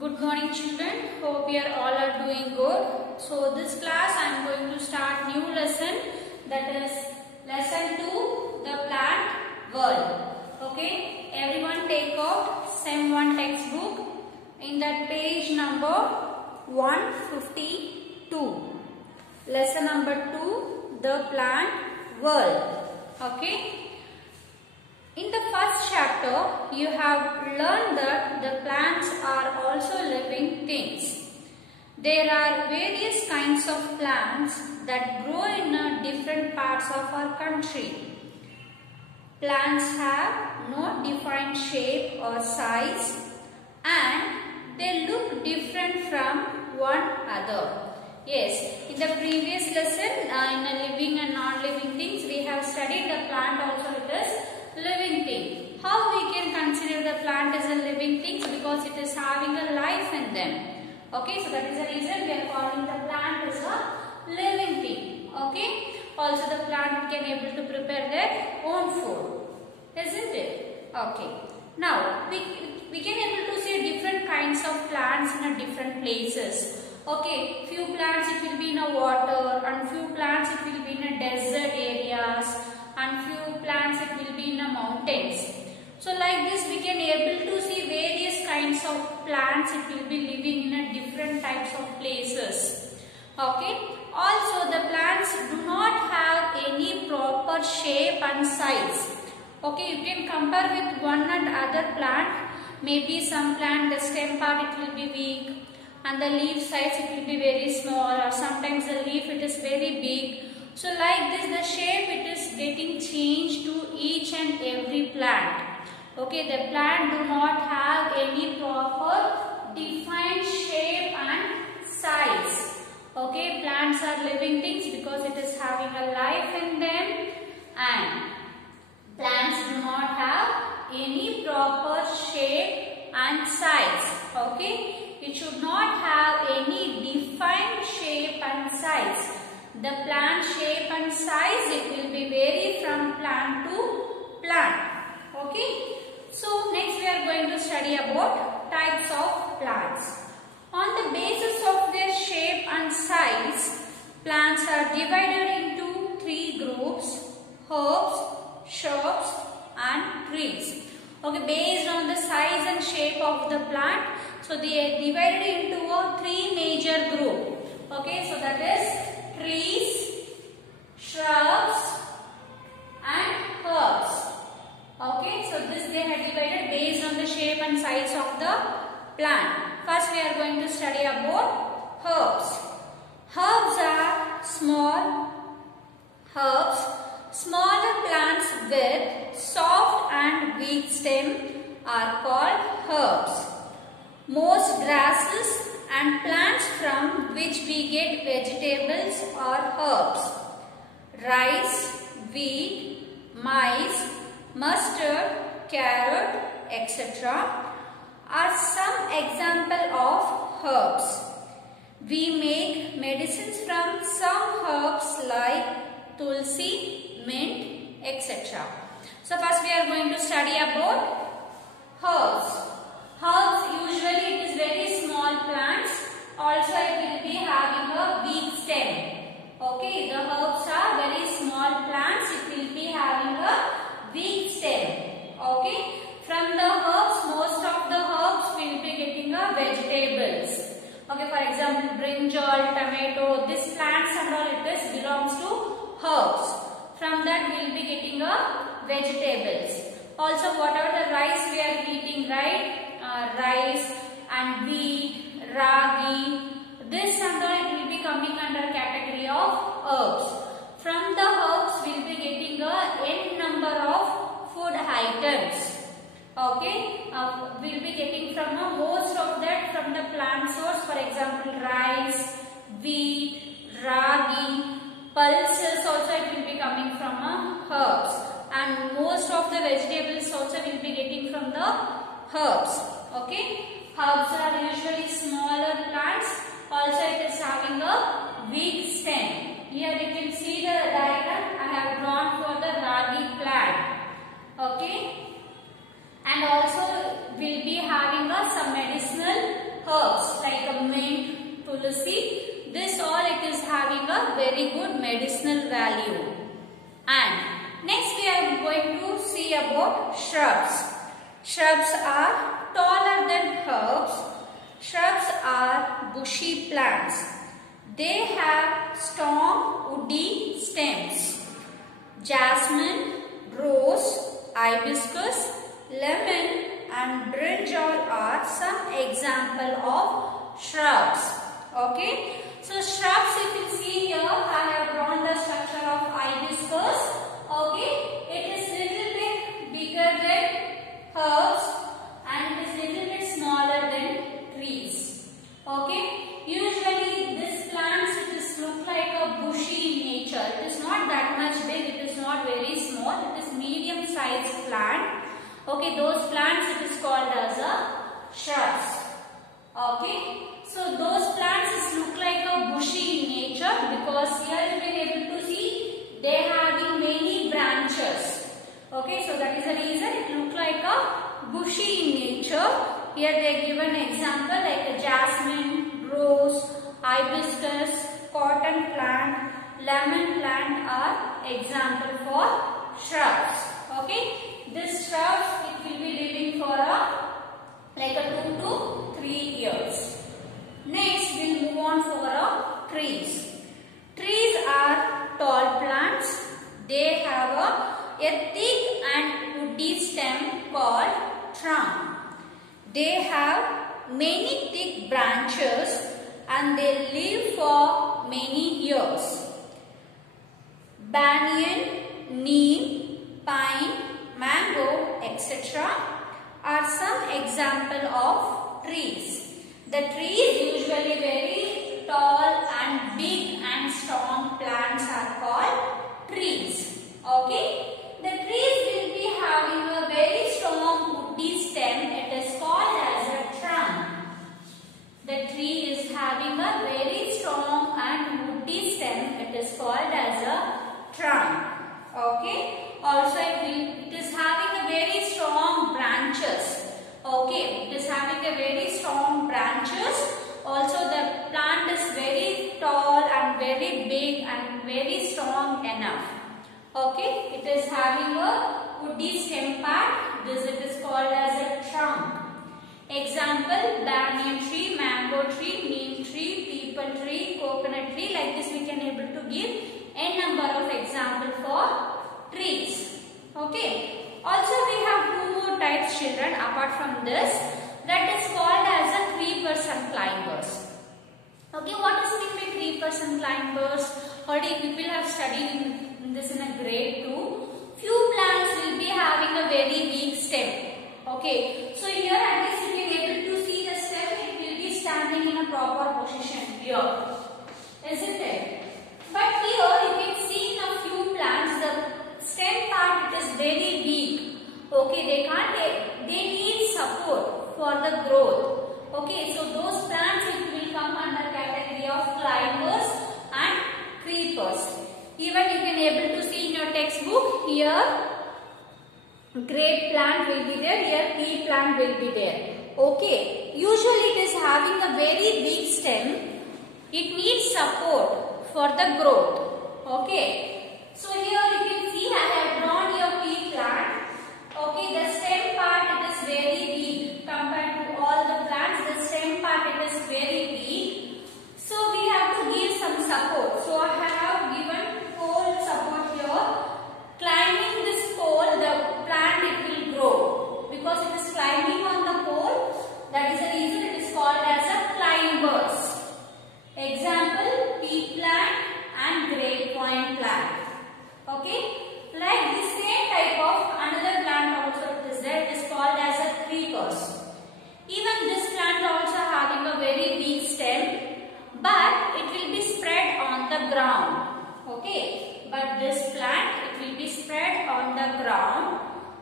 Good morning children. Hope you are all are doing good. So this class I am going to start new lesson, that is lesson 2, the plant world. Okay, everyone take out Sem 1 textbook in that page number 152. Lesson number 2, the plant world. Okay. In the first chapter, you have learned that the plants are also living things. There are various kinds of plants that grow in different parts of our country. Plants have no defined shape or size and they look different from one another. Yes, in the previous lesson, in the living and non-living things, we have studied the plant also it is living thing. How we can consider the plant as a living thing? Because it is having a life in them. Okay, so that is the reason we are calling the plant as a living thing. Okay, also the plant can able to prepare their own food, isn't it? Okay, now we can able to see different kinds of plants in a different places. Okay, few plants it will be in a water and few plants it will be in a desert areas and few plants it will be in the mountains. So like this we can able to see various kinds of plants it will be living in a different types of places. Okay. Also the plants do not have any proper shape and size. Okay, you can compare with one and other plant. Maybe some plant the stem part it will be weak and the leaf size it will be very small, or sometimes the leaf it is very big. So like this the shape it is getting changed to each and every plant. Okay, the plant do not have any proper defined shape and size. Okay, plants are living things because it is having a life in them and plants do not have any proper shape and size. Okay, it should not have any defined shape and size. The plant shape and size it will be vary from plant to plant. Okay. So next we are going to study about types of plants. On the basis of their shape and size, plants are divided into three groups: herbs, shrubs and trees. Okay, based on the size and shape of the plant, so they are divided into a three major group. Okay, so that is trees, shrubs and herbs. Okay, so this they have divided based on the shape and size of the plant. First we are going to study about herbs. Herbs are smaller plants with soft and weak stem are called herbs. Most grasses and plants from which we get vegetables are herbs. Rice, wheat, maize, mustard, carrot, etc. are some example of herbs. We make medicines from some herbs like tulsi, mint, etc. So first we are going to study about herbs. Herbs usually it is very small plants. Also it will be having a weak stem. Okay, the herbs are very small plants. It will be having a weak stem. Okay, from the herbs, most of the herbs will be getting a vegetables. Okay, for example, brinjal, tomato, this plants and all it is belongs to herbs. From that we will be getting a vegetables. Also, whatever the rice we are eating, right? Rice and wheat, ragi, this and all it will be coming under category of herbs. From the herbs we will be getting a n number of food items. Okay, we will be getting from most of that from the plant source. For example, rice, wheat, ragi, pulses also it will be coming from herbs. And most of the vegetables also will be getting from the herbs. Okay, herbs are usually smaller plants. Also it is having a weak stem. Here you can see the diagram I have drawn for the ragi plant. Okay, and also will be having some medicinal herbs like a mint, tulsi. This all it is having a very good medicinal value. And next we are going to see about shrubs. Shrubs are taller than herbs. Shrubs are bushy plants. They have strong woody stems. Jasmine, rose, hibiscus, lemon and brinjal are some example of shrubs. Okay. So shrubs, if you see here, I have drawn the structure of hibiscus. Okay. It is little bit bigger than herbs and it is little bit smaller than trees. Okay. Usually this plants it is look like a bushy in nature. It is not that much big. It is not very small. It is medium sized plant. Okay. Those plants it is called as a shrubs. Okay. So those plants look like a bushy in nature because here you will be able to see they having many branches. Okay, so that is the reason it look like a bushy in nature. Here they give an example like a jasmine, rose, hibiscus, cotton plant, lemon plant are example for shrubs. Okay, this shrubs it will be living for like a 2 to 3 years. Next, we will move on for trees. Trees are tall plants. They have a thick and woody stem called trunk. They have many thick branches and they live for many years. Banyan, neem, pine, mango, etc. are some example of trees. The trees usually very tall and big and strong plants are called trees. Okay. The trees will be having a very strong woody stem. It is called as a trunk. The tree is having a very strong and woody stem. It is called as a trunk. Okay. Also it is having a very strong branches. Okay, it is having a very strong branches. Also the plant is very tall and very big and very strong enough. Okay, it is having a woody stem part. This it is called as a trunk. Example, banyan tree, mango tree, neem tree, peepal tree, coconut tree. Like this we can able to give n number of example for trees. Okay. Also we have 2 more types children apart from this, that is called as a creepers and climbers. Okay, what is mean by creepers and climbers? Already people have studied in this in a grade 2. Few plants will be having a very weak stem. Okay, so here at least you can able to see the stem, it will be standing in a proper position here. Isn't it? But here you can see in a few plants the stem part it is very weak. Okay, they need support for the growth. Okay, so those plants it will come under category of climbers and creepers. Even you can able to see in your textbook here grape plant will be there, here pea plant will be there. Okay, usually it is having a very weak stem. It needs support for the growth. Okay, so here you can see I have drawn your pea plant. Okay, the stem part it is very weak compared to all the plants. The stem part it is very weak. So we have to give some support. So I have given pole support here. Climbing this pole, the plant it will grow because it is climbing on the pole. That is the reason it is called as a climbers. Example, pea plant and grapevine plant. Okay. Like this same type of another plant also it is there. It is called as a creepers. Even this plant also having a very weak stem, but it will be spread on the ground. Okay, but this plant it will be spread on the ground.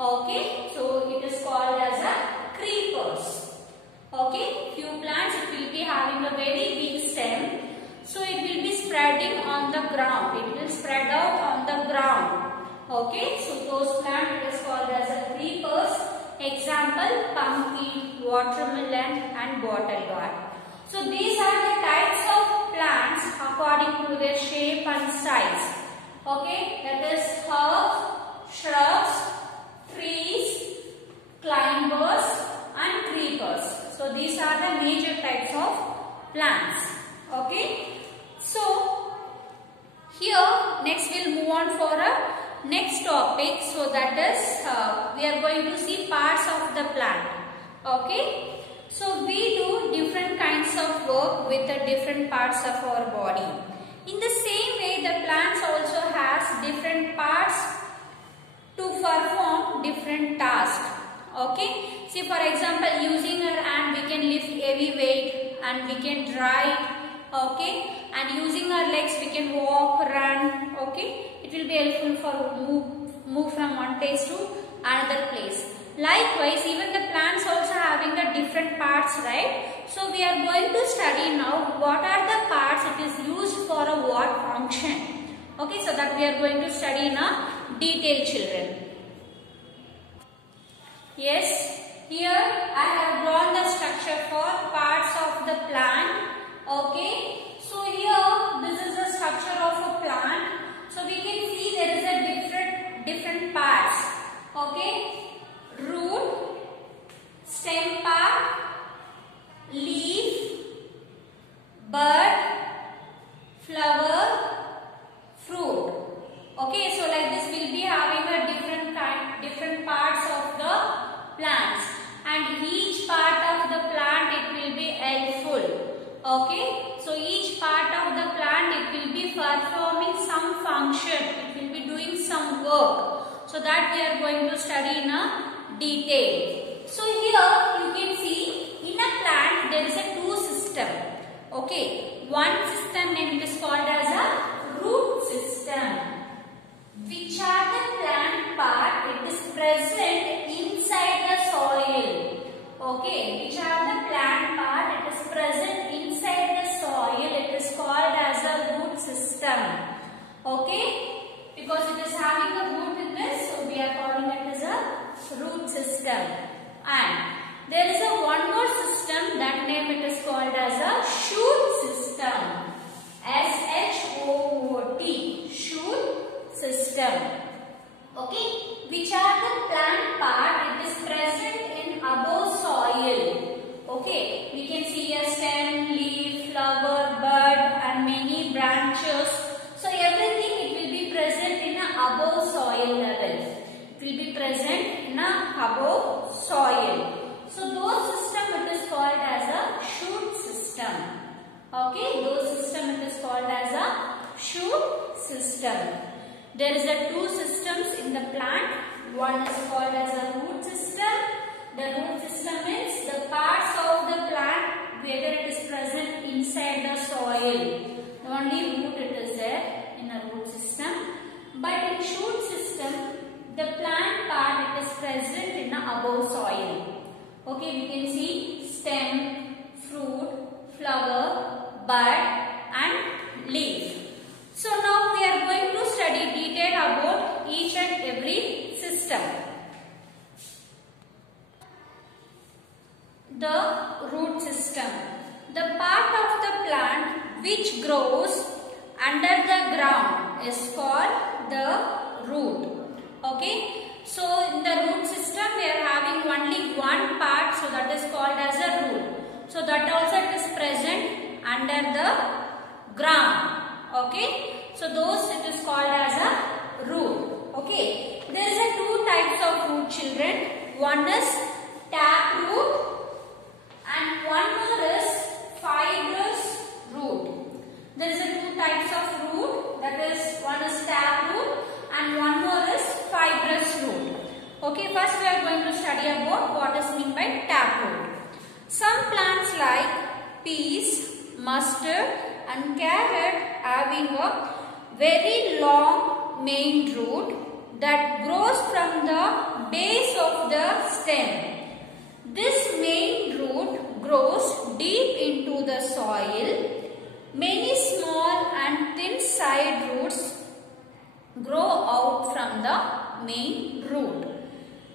Okay, so it is called as a creepers. Okay, few plants it will be having a very weak stem, so it will be spreading on the ground. It will spread out on the ground. Okay, so those plants it is called as a creepers. Example, pumpkin, watermelon and bottle gourd. So these are the types of plants according to their shape and size. Okay, that is herbs, shrubs, trees, climbers and creepers. So these are the major types of plants. Okay, so here next we'll move on for a next topic. So that is we are going to see parts of the plant. Okay, so we do different kinds of work with the different parts of our body. In the same way, the plants also has different parts to perform different tasks. Okay, see for example, using our hand we can lift heavy weight and we can ride. Okay, and using our legs we can walk, run. Okay, it will be helpful for move from one place to another place. Likewise, even the plants also having the different parts, right? So we are going to study now what are the parts it is used for a what function. Okay, so that we are going to study in a detail, children. Yes, here I have drawn the structure for parts of the plant. Okay, so here this is the structure of a plant. So we can see there is a different parts. Okay, root, stem part, leaf, bud, flower, fruit. Okay, so like this we'll be having a different parts of the plants, and each part of the plant it will be helpful. Okay, so each part of the plant it will be performing some function, it will be doing some work. So that we are going to study in a detail. So here you can see in a plant there is a two system. Okay, one system name it is called as a root system, which are the plant part it is present inside the soil. Okay, which are the plant part it is present inside the soil, it is called as a root system. Okay, because it is having a root in this, so we are calling it as a root system. And there is a one more system, that name it is called as a shoot system. S-H-O-O-T, shoot system. Okay, which are the plant part it is present in above soil. Okay, we can see a stem, leaf, flower, bud and many branches. So everything it will be present in a above soil level. It will be present in a above soil. So those system it is called as a shoot system. Okay, those system it is called as a shoot system. There is a two systems in the plant. One is called as a root system. The root system is the parts of the plant whether it is present inside the soil. The only root it is there in a root system. But in shoot system, the plant part it is present in a above soil. Okay, we can see stem, fruit, flower, bud and leaf. So now we are going to study detail about each and every system. The root system. The part of the plant which grows under the ground is called the root. Okay. So in the root system we are having only one part, so that is called as a root. So that also it is present under the ground. Okay. So those it is called as a root. Okay. There is a two types of root, children. One is tap root and one more is fibrous root. There is a two types of root, that is one is tap root and one more is fibrous root. Okay, first we are going to study about what is meant by tap root. Some plants like peas, mustard and carrot having a very long main root that grows from the base of the stem. This main root grows deep into the soil. Many small and thin side roots grow out from the main root.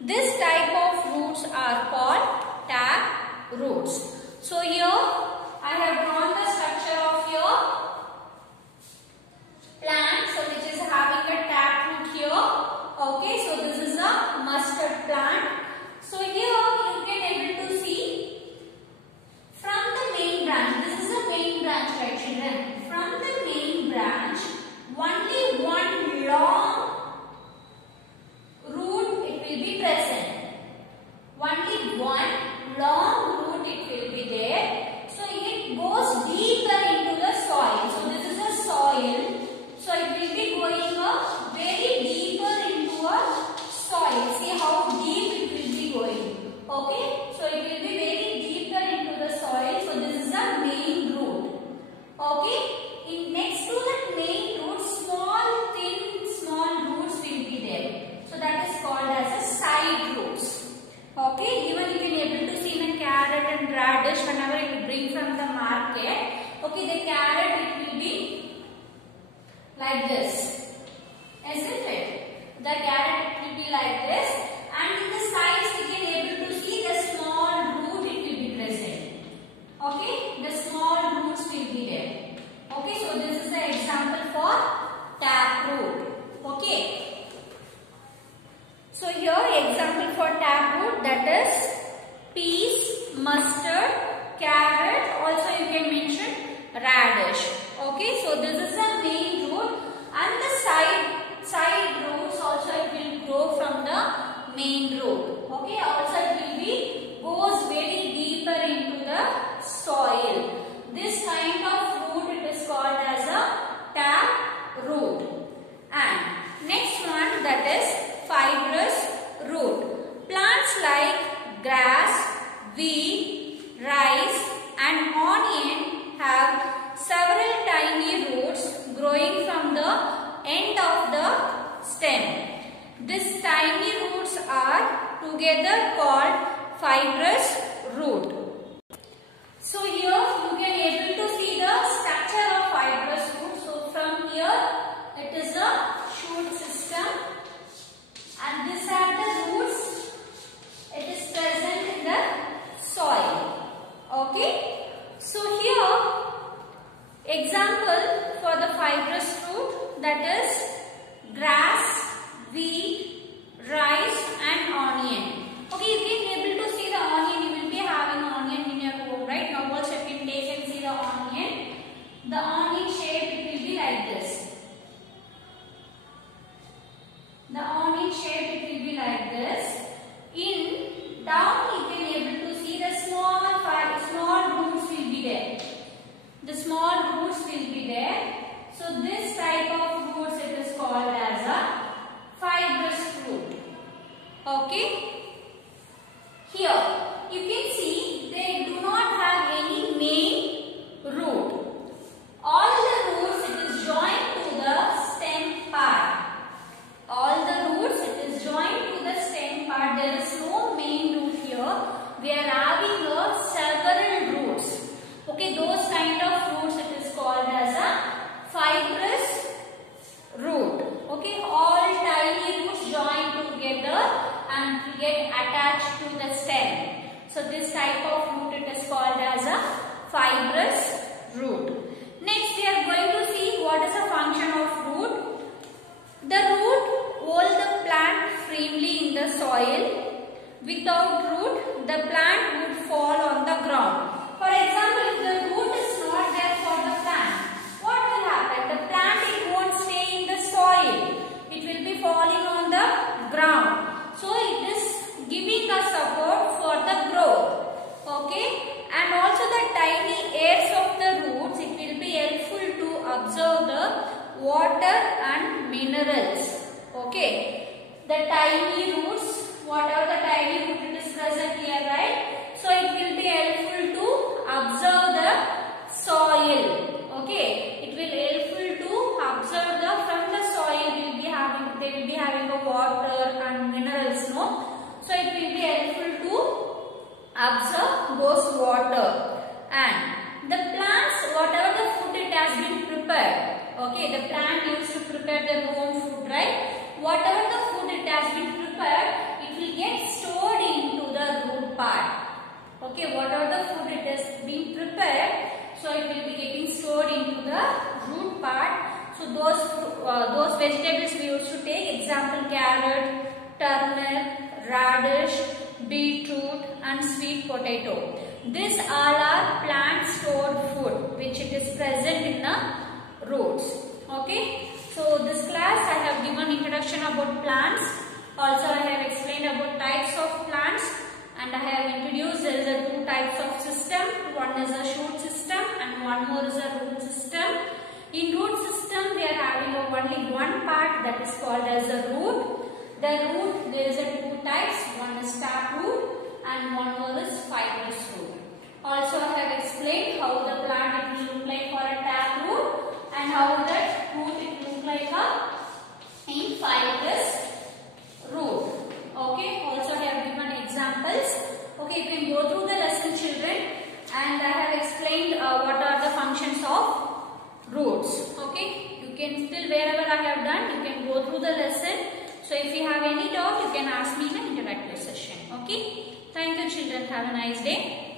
This type of roots are called tap roots. So here I have drawn the structure of your plant, so which is having a tap root here. Okay, so this is a mustard plant. So here you can able to see from the main branch. This is the main branch, right, children? From the main branch, only one long root it will be present. Only one long root it will be there. So it goes deeper into the soil. So this is a soil. So it will be going a very deeper into a soil. See how deep it will be going. Okay. So it will be very deeper into the soil. So this is the main root. Okay. In next to that main root, small thin small roots will be there. So that is called as a side roots. Okay, even you can able to see in a carrot and radish whenever you bring from the market. Okay, the carrot it will be like this, isn't it? The carrot it will be like this, and in the sides we can able to see the small root it will be present. Okay, the small roots will be there. Okay, so this is the example for taproot. Okay. So here example for taproot, that is peas, mustard, carrot, also you can mention radish. Okay, so this is the main root, and the side roots also it will grow from the main root. Okay, also it will be goes very deeper into the soil. This kind of root it is called as a tap root. And next one, that is fibrous root. Plants like grass, wheat, rice and onion have several tiny roots growing from the end of the stem. These tiny roots are together called fibrous root. So here you can able to see the structure of fibrous root. So from here it is a shoot system. And these are the roots. It is present in the soil. Okay. So here example for the fibrous root, that is grass, wheat, rice and onion. Okay, you can able to see the onion. You will be having onion in your home, right? Now also you can take and see the onion. The onion shape it will be like this. The onion shape it will be like this. In down you can able to see the small roots will be there. The small roots will be there. So this type of roots it is called as a fibrous root. Okay. Here you can see they do not have any main root. All the roots it is joined to the stem part. All the roots it is joined to the stem part. There is no main root here. We are having several roots. Okay, those kind of roots it is called as a fibrous root. Okay, all tiny roots joined together and get attached to the stem. So this type of root it is called as a fibrous root. Next we are going to see what is the function of root. The root hold the plant firmly in the soil. Without root, the plant would fall on the ground. For example, if the root is not there for the plant, what will happen? The plant it won't stay in the soil. It will be falling on the ground. So it is giving a support for the growth. Okay? And also the tiny hairs of the roots, it will be helpful to absorb the water and minerals. Okay? The tiny roots, whatever the tiny root it is present here, right? So it will be helpful to absorb the soil. Okay? It will helpful to absorb from the soil. They will be having a water and minerals, no? So it will be helpful to absorb those water. And the plants, whatever the food it has been prepared. Okay, the plant used to prepare their own food, right? Whatever the food it has been prepared, it will get stored into the root part. Okay. Okay, whatever the food it is being prepared, so it will be getting stored into the root part. So those vegetables we used to take, example carrot, turnip, radish, beetroot and sweet potato. These all are plant stored food which it is present in the roots. Okay, so this class I have given introduction about plants. Also I have explained about types of plants, and I have introduced there is a two types of system. One is a shoot system and one more is a root system. In root system we are having only one part that is called as the root. The root, there is a two types. One is tap root and one more is fibrous root. Also I have explained how the plant it will look like for a tap root and how that root it will look like in fibrous root. Okay, also I have given examples. Okay, you can go through the lesson, children, and I have explained what are the functions of roots. Okay, you can still wherever I have done, you can go through the lesson. So if you have any doubt, you can ask me in the interactive session. Okay, thank you children, have a nice day.